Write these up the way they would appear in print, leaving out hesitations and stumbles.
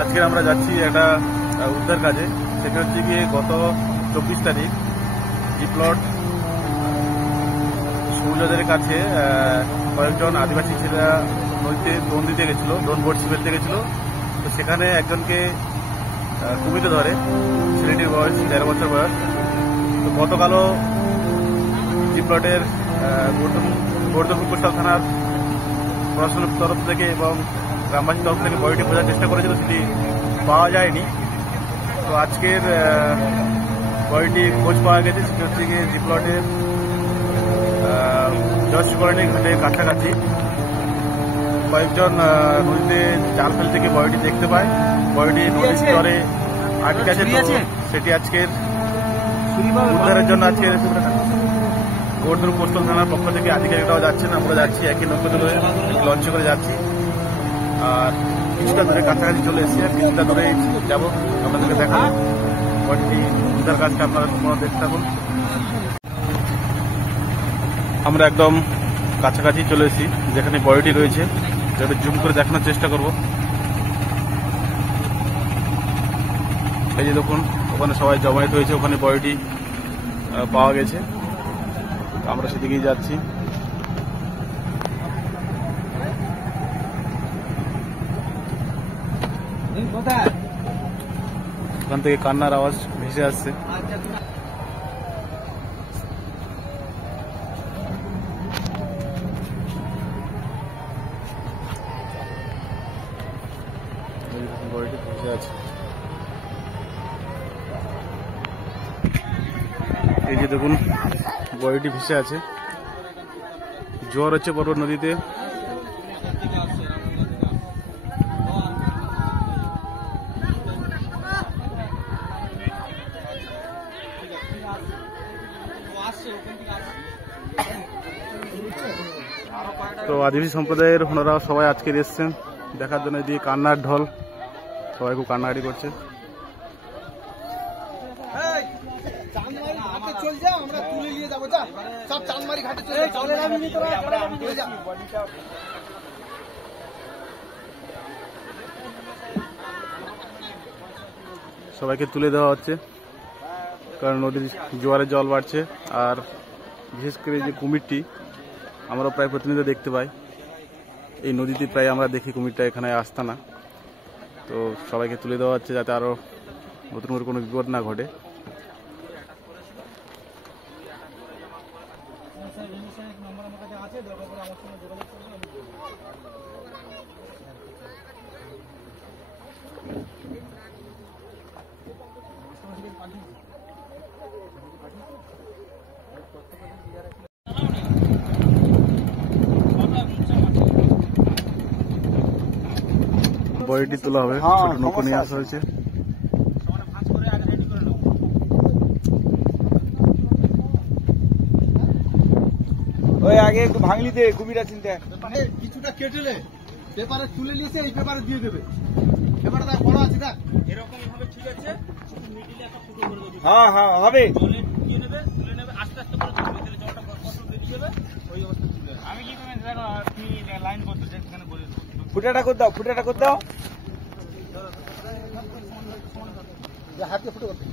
আজকে আমরা যাচ্ছি একটা উদ্ধার কাজে। সেটা হচ্ছে গিয়ে গত 24 তারিখ জিপ্লট সূর্যদের কাছে কয়েকজন আদিবাসী ছেলেরা নদীতে ড্রোন দিতে গেছিল, ড্রোন বড়শি ফেলতে গেছিল। তো সেখানে একজনকে কুমিতে ধরে, ছেলেটির বয়স 13 বছর বয়স। তো গতকালও জিপ্লটের গোর্ধনপুর কোস্টাল থানার প্রশাসনের তরফ থেকে এবং গ্রামবাসীর তরফ থেকে বডিটি খোঁজার চেষ্টা করেছিল, সেটি পাওয়া যায়নি। তো আজকের বডিটি খোঁজ পাওয়া গেছে, সেটি হচ্ছে গিয়ে জিপ্লটের জয়শ্রী ঘাটের কাছাকাছি। কয়েকজন নদীতে জাল ফেল থেকে বডিটি দেখতে পায়। বডিটি নদীর স্তরে আটকে আছে। সেটি আজকের উদ্ধারের জন্য আজকের গোর্ধনপুর কোস্টাল থানার পক্ষ থেকে আধিকারিকরাও যাচ্ছেন, আমরা যাচ্ছি, একই নৌকোতে করে লঞ্চে করে যাচ্ছি। আর কিছুটা দূরে কাছাকাছি চলে এসেছি, আর কিছুটা দূরে যাবো, আপনাদেরকে দেখাবো বডিটি উদ্ধার কাজটা আপনারা দেখতে থাকুন। আমরা একদম কাছাকাছি চলে এসেছি যেখানে বডিটি রয়েছে, যেটা জুম করে দেখানোর চেষ্টা করব। এই যে দেখুন, ওখানে সবাই জমায়েত হয়েছে, ওখানে বডিটি পাওয়া গেছে। আমরা সেদিকেই যাচ্ছি। ওখান থেকে কান্নার আওয়াজ ভেসে আসছে। বডিটি ভেসে আছে। এই যে দেখুন, বডিটি ভেসে আছে। জোয়ার হচ্ছে পর্বত নদীতে। তো আদিবাসী সম্প্রদায়ের ওনারা সবাই আজকে এসছেন দেখার জন্য। এদিকে কান্নার ঢল, সবাই খুব কান্নাকাটি করছে। সবাইকে তুলে দেওয়া হচ্ছে, কারণ নদীর জোয়ারের জল বাড়ছে। আর বিশেষ করে যে কুমিরটি আমরা প্রায় প্রতিনিয়ত দেখতে পাই এই নদীতে, প্রায় আমরা দেখি কুমিরটা এখানে আসতে না। তো সবাইকে তুলে দেওয়া হচ্ছে যাতে আরো নতুন করে কোনো বিপদ না ঘটে। বডিটি তোলা হবে, নৌকো নিয়ে আসা হয়েছে। ওই আগে একটু ভাঙলি দে, কুমিরা চিন্তা কিছুটা কেটেলে পেপারে তুলে নিয়েছে, এই পেপারে দিয়ে দেবে। পেপারটা বড় আছে না, এরকম ভাবে ঠিক আছে। হ্যাঁ হ্যাঁ হবে, তুলে নেবে আস্তে আস্তে করে তুলে দিলে জলটা কত বেরিয়ে যাবে, ওই অবস্থা তুলে। আমি কি করে জানো আপনি লাইন করতে যেখানে বলে ফুটাটা করে দাও, ফুটাটা করে দাও, হাতে ফুটো করতে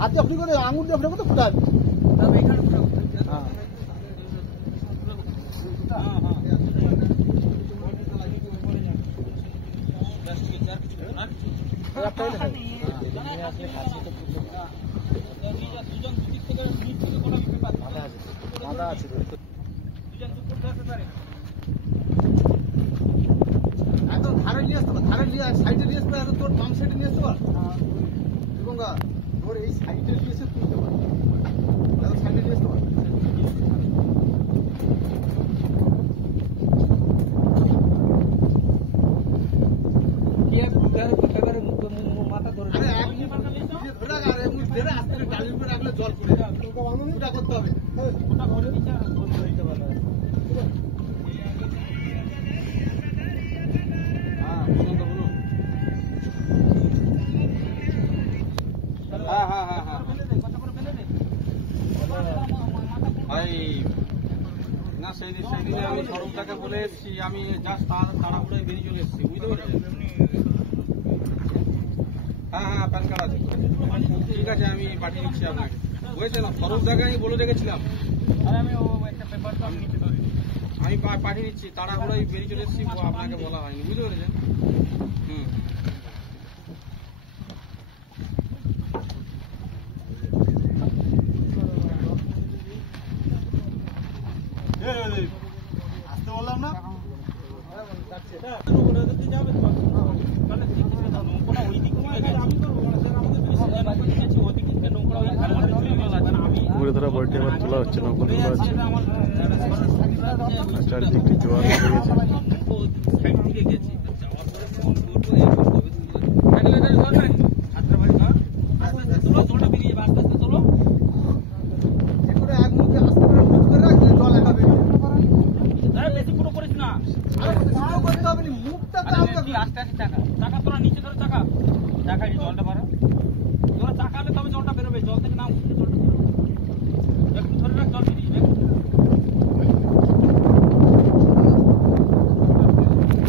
হাতে আপনি করে আঙুল দিয়ে ফুটাবো তো ফুটাবে। একদম ধারে নিয়ে আসতে, ধারে নিয়ে সাইডে নিয়ে আসতে, তোর বাম সাইডে নিয়ে আসতে পার এবং তোর এই সাইডে নিয়ে এসে তুলতে পার, সাইডে নিয়ে আসতে পার। মাথা ধরে ডালির উপরে রাখলে জল পড়ে ওটা করতে হবে। ওটা করে দিতে পারবে। হ্যাঁ হ্যাঁ হ্যাঁ হ্যাঁ এই না সেদিনে আমি সরবদাকে বলে এসেছি, আমি জাস্ট তাড়াহুড়ো বেরিয়ে চলে এসেছি, বুঝতে পেরেছেন? হ্যাঁ প্যান কার্ড আছে, ঠিক আছে আমি পাঠিয়ে দিচ্ছি আপনাকে। বুঝেছেন, সরবদাকে আমি বলে রেখেছিলাম, আমি পাঠিয়ে দিচ্ছি, তাড়াহুড়োয় বেরিয়ে চলে এসেছি, আপনাকে বলা হয়নি, বুঝতে পেরেছেন? হুম। আসতে বললাম না ঘুরে ধরা বইটি আবার তোলা হচ্ছে, নৌকো তোলা হচ্ছে, চারিদিকটি জোয়ার হয়ে গেছে। টাকা তোরা নিচে ধরে টাকা জলটা বাড়া তোরা চাকালে তবে জলটা বেরোবে, জল থেকে নাম একটু ধরে রাখ, জল বেরিয়ে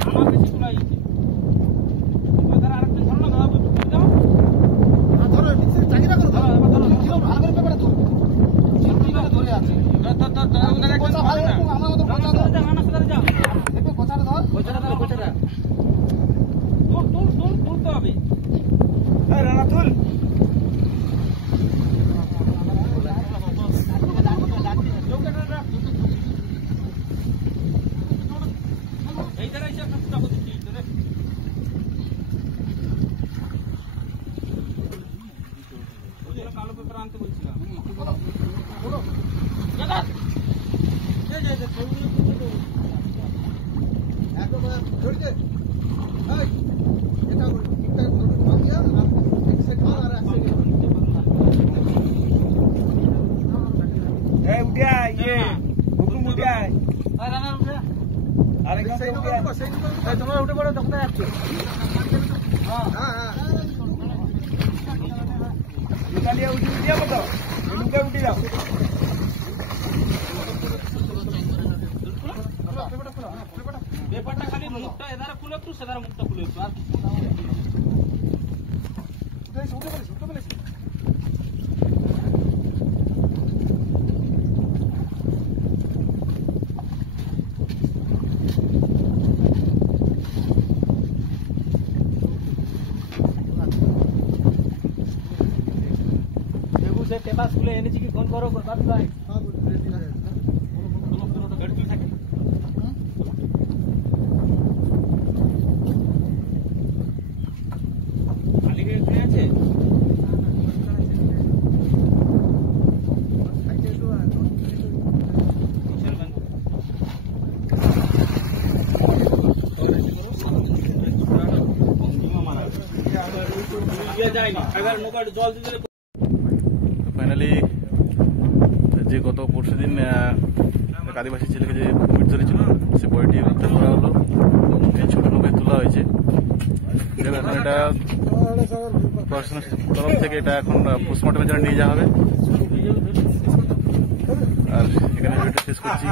আমার বেশি খোলাই আরেকটা ধরো না, ধরে আছে তুলতে হবে। রানা তুল এই দ্বারা হিসাব কালো পেপার আনতে বলছিলাম। তোমরা উঠে পড়ো, তখন যাচ্ছে। উঠে যাও, পেপারটা খালি মুখটা এধারে খুলে একটু, সেধারে মুখটা খুলে একটু, আর পেপার খুলে এনেছি কি ফোন করো বাপি ভাই। ফাইনালি যে গত পরশু দিন এক আদিবাসী ছেলেকে যে কুমির ধরেছিল, সে বইটি উদ্ধার করা হলো, এই ছোট নৌকায় তোলা হয়েছে। এখন এটা প্রশাসনের তরফ থেকে এটা এখন পোস্টমর্টমের জন্য নিয়ে যাওয়া হবে। আর এখানে ভিডিওটা শেষ করছি।